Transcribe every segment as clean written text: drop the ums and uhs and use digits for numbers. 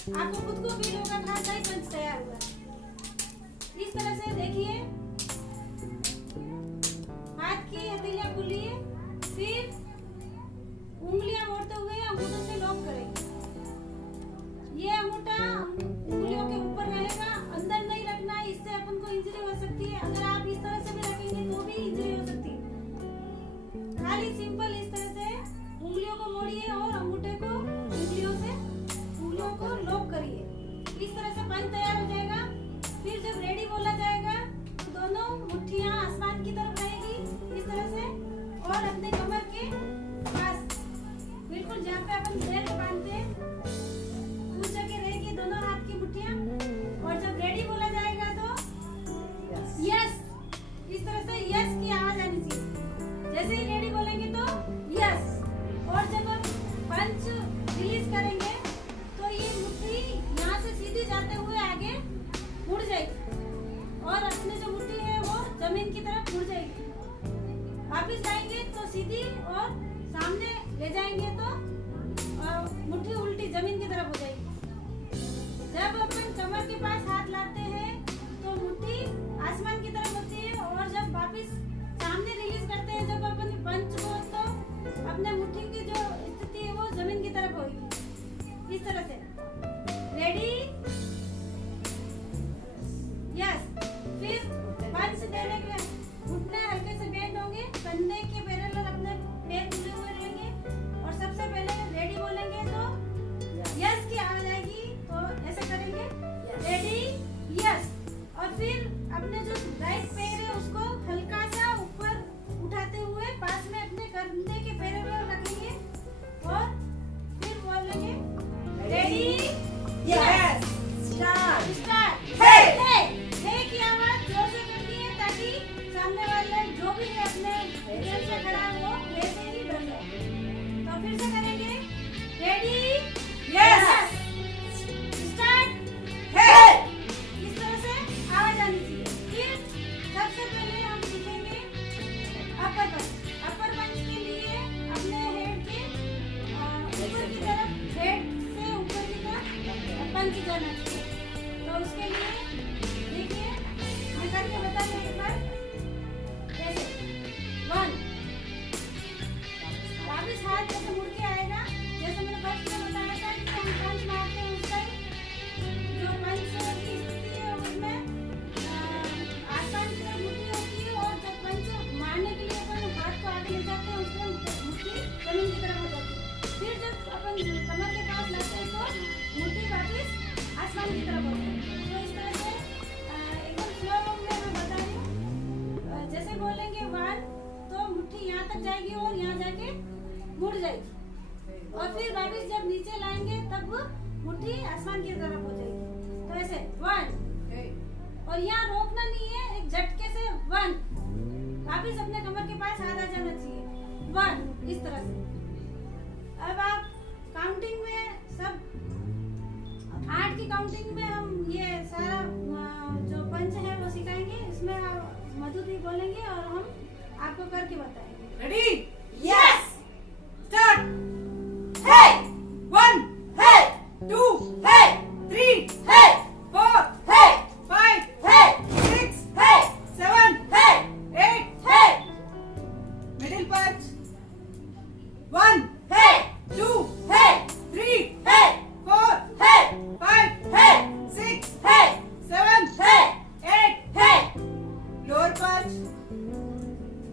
आपको खुद को फील होगा कि हाँ सही पंच तैयार हुआ। इस तरह से देखिए, हाथ की हथेलियां खुलिए, फिर उंगलियां मोड़ते हुए अंगूठों से लॉक करेंगे। ये अंगूठा उंगलियों के ऊपर रहेगा, अंदर नहीं रखना है, इससे अपन को इंजरी हो सकती है। अगर आप इस तरह से भी रखेंगे तो भी इंजरी हो सकती है। खाली सिंपल इस तरह से उंगलियों को मोड़िए और अंगूठे को उंगलियों को लॉक करिए। इस तरह से पंच तैयार हो जाएगा। फिर जब रेडी बोला जाएगा तो दोनों मुट्ठियां आसमान की तरफ रहेगी इस तरह से, और अपने कमर के पास बिल्कुल जहाँ पे अपन बेल्ट बांधते हैं उस जगह रहेगी दोनों हाथ की मुट्ठियां। और जब रेडी बोला जाएगा तो यस, इस तरह से यस की आवाज आनी चाहिए। जैसे ही रेडी बोलेंगे तो यस, और जब हम पंच रिलीज करेंगे तो ये मुट्ठी यहाँ से सीधी जाते हुए आगे मुड़ जाएगी और अपने जो मुट्ठी है वो जमीन की तरफ मुड़ जाएगी। वापिस जाएंगे तो सीधी, और सामने ले जाएंगे तो मुट्ठी उल्टी जमीन की तरफ हो जाएगी। जब अपन कमर के पास हाथ लाते हैं तो मुट्ठी आसमान की तरफ होती है, और जब वापिस सामने रिलीज करते हैं जब अपन पंच को, तो अपने मुट्ठी की जो स्थिति है वो जमीन की तरफ होगी। इस तरह से रेडी, यस। फिर पंच देने के घुटने हल्के से बेंड होंगे, कंधे के पैरेलल अपने पैर खुले हुए रहेंगे, और सबसे पहले रेडी बोलेंगे तो यस की आवाज आएगी, तो ऐसे करेंगे रेडी यस। और फिर अपने जो राइट पैर है उसको हल्का सा ऊपर उठाते हुए पास में अपने कंधे के पैरेलल रखेंगे, और फिर बोलेंगे रेडी यस स्टार्ट। हे की आवाज जोर से करनी है ताकि सामने वाले जो भी है अपने इधर से खड़ा हो वैसे ही बन जाए। तो फिर से करेंगे रेडी यस स्टार्ट। इस तरह से आवाज आनी चाहिए। फिर सबसे पहले हम सीखेंगे अपर पंच। अपर पंच के लिए अपने हेड के ऊपर की तरफ, हेड से ऊपर की तरफ पंच जाना चाहिए। तो उसके लिए देखिए, मैं करके बताऊं एक बार। जैसे 1, वापिस हाथ जैसे मुड़ के आएगा, जैसे मैंने फर्स्ट में बताया था कि हम पंच मारते हैं उस टाइम जो पंच की स्थिति है उसमें आसमान की तरफ मुट्ठी होती है, और जब पंच मारने के लिए अपन हाथ को आगे ले जाते हैं उसमें मुट्ठी जमीन की तरफ हो जाती है। फिर जब अपन कमर के पास लाते हैं तो मुट्ठी वापिस आसमान की तरफ होती है। तो इस तरह से एकदम स्लो में मैं बता रही हूँ। जैसे बोलेंगे 1 तो मुट्ठी यहाँ तक जाएगी और यहाँ जाके मुड़ जाएगी, और फिर वापिस जब नीचे लाएंगे तब मुट्ठी आसमान की तरफ हो जाएगी। तो ऐसे 1, और यहाँ रोकना नहीं है, एक झटके से 1, वापिस अपने कमर के पास हाथ आ जाना चाहिए 1, इस तरह से। अब आप काउंटिंग में सब 8 की काउंटिंग में हम ये सारा जो पंच है वो सिखाएंगे। इसमें मधु भी बोलेंगे और हम आपको करके बताएंगे। Ready yes start. हे 1 हे 2 हे 3 हे 4 हे 5 हे 6 हे 7 हे 8 हे मिडिल पंच 1 हे 2 हे 3 हे 4 हे 5 हे 6 हे 7 हे 8 हे लोअर पंच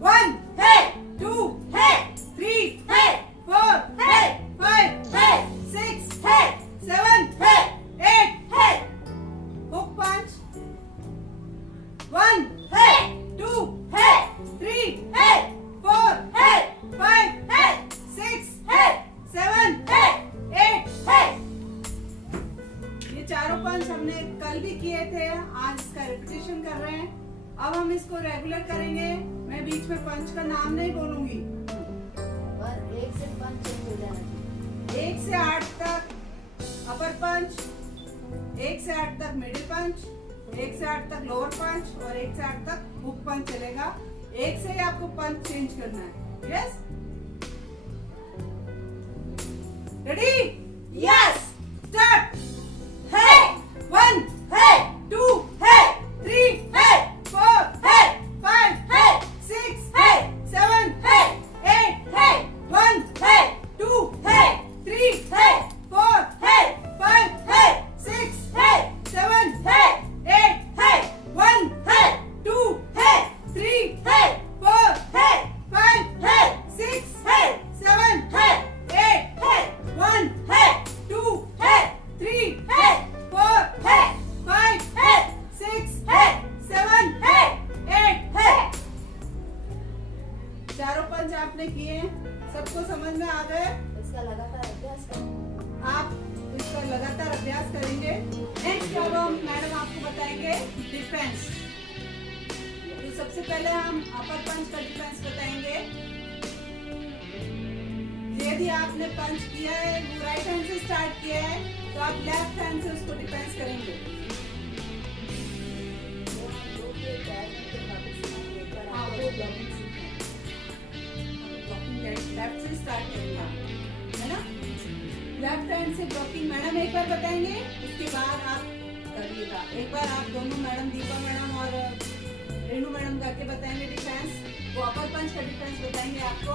1 हे 2 हे 3 हे 4 हे 5 हे 6 हे 7 हे 8 हे हुक पंच 1 हे 2 हे 3 हे 4 हे 5 हे 6 हे 7 हे 8 हे। ये चारों पंच हमने कल भी किए थे, आज इसका रिपीटेशन कर रहे हैं। अब हम इसको रेगुलर करेंगे। मैं बीच में पंच का नाम नहीं बोलूंगी। और 1 से 5 चेंज हो जाना चाहिए। 1 से 8 तक अपर पंच, 1 से 8 तक मिडिल पंच, 1 से 8 तक लोअर पंच, और 1 से 8 तक हुक पंच चलेगा। 1 से ही आपको पंच चेंज करना है। Yes ready yes start. अभ्यास करेंगे। नेक्स्ट अब हम मैडम आपको बताएंगे डिफेंस। तो सबसे पहले हम अपर पंच का डिफेंस बताएंगे। यदि आपने पंच किया है, वो राइट हैंड से स्टार्ट किया है, तो आप लेफ्ट हैंड से उसको डिफेंस करेंगे। लेफ्ट से स्टार्ट करेंगे आप, है ना? लेफ्ट हैंड से ब्लॉकिंग मैडम एक बार बताएंगे, उसके बाद आप करिएगा। एक बार आप दोनों मैडम, दीपा मैडम और रेणु मैडम करके बताएंगे डिफेंस। वो अपर पंच का डिफेंस बताएंगे आपको।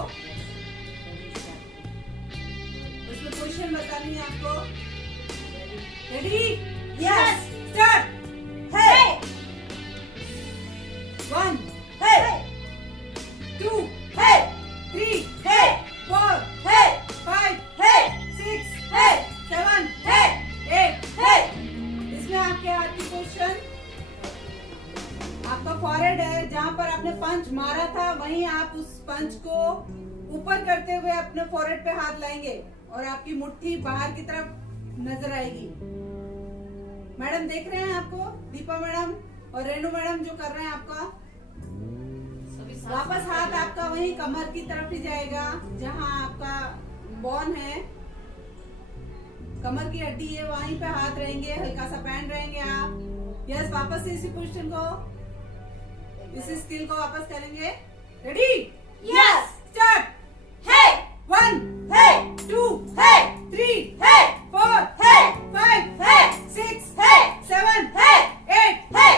उसमें पोजीशन बतानी है आपको। रेडी? Yes, start. हे 1 हे 2 हे 3 हे 4 हे 5 हे 6 हे 7 हे 8 हे। इसमें आपके हाथ की पोजीशन, आपका फॉरहेड है, जहां पर आपने पंच मारा था वहीं आप उस पंच को ऊपर करते हुए अपने फॉरहेड पे हाथ लाएंगे और आपकी मुट्ठी बाहर की तरफ नजर आएगी। मैडम देख रहे हैं आपको? दीपा मैडम और रेणु मैडम जो कर रहे हैं आपका, वापस हाथ आपका वही कमर की तरफ ही जाएगा जहां आपका बोन है, कमर की हड्डी है, वहीं पे हाथ रहेंगे, हल्का सा बैंड रहेंगे आप। यस, वापस से इसी पोजीशन को, इसी स्किल को वापस करेंगे। रेडी? Yes, start. हे 1 हे 2 हे 3 हे 4 हे 5 हे 6 हे 7 हे 8 हे।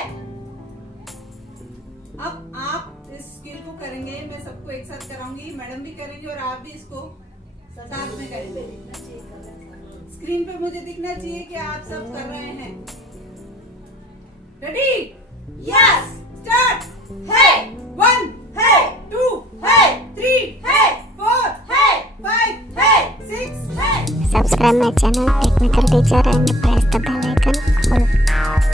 अब आप इस स्किल को करेंगे, मैं सबको एक साथ कराऊंगी, मैडम भी करेंगे और आप भी इसको साथ में करेंगे। स्क्रीन पे मुझे दिखना चाहिए कि आप सब कर रहे हैं। Ready? Yes, start. Hey 1 hey 2 hey 3 hey 4 hey 5 hey 6 hey. Subscribe my channel Technical Teacher and press the bell icon.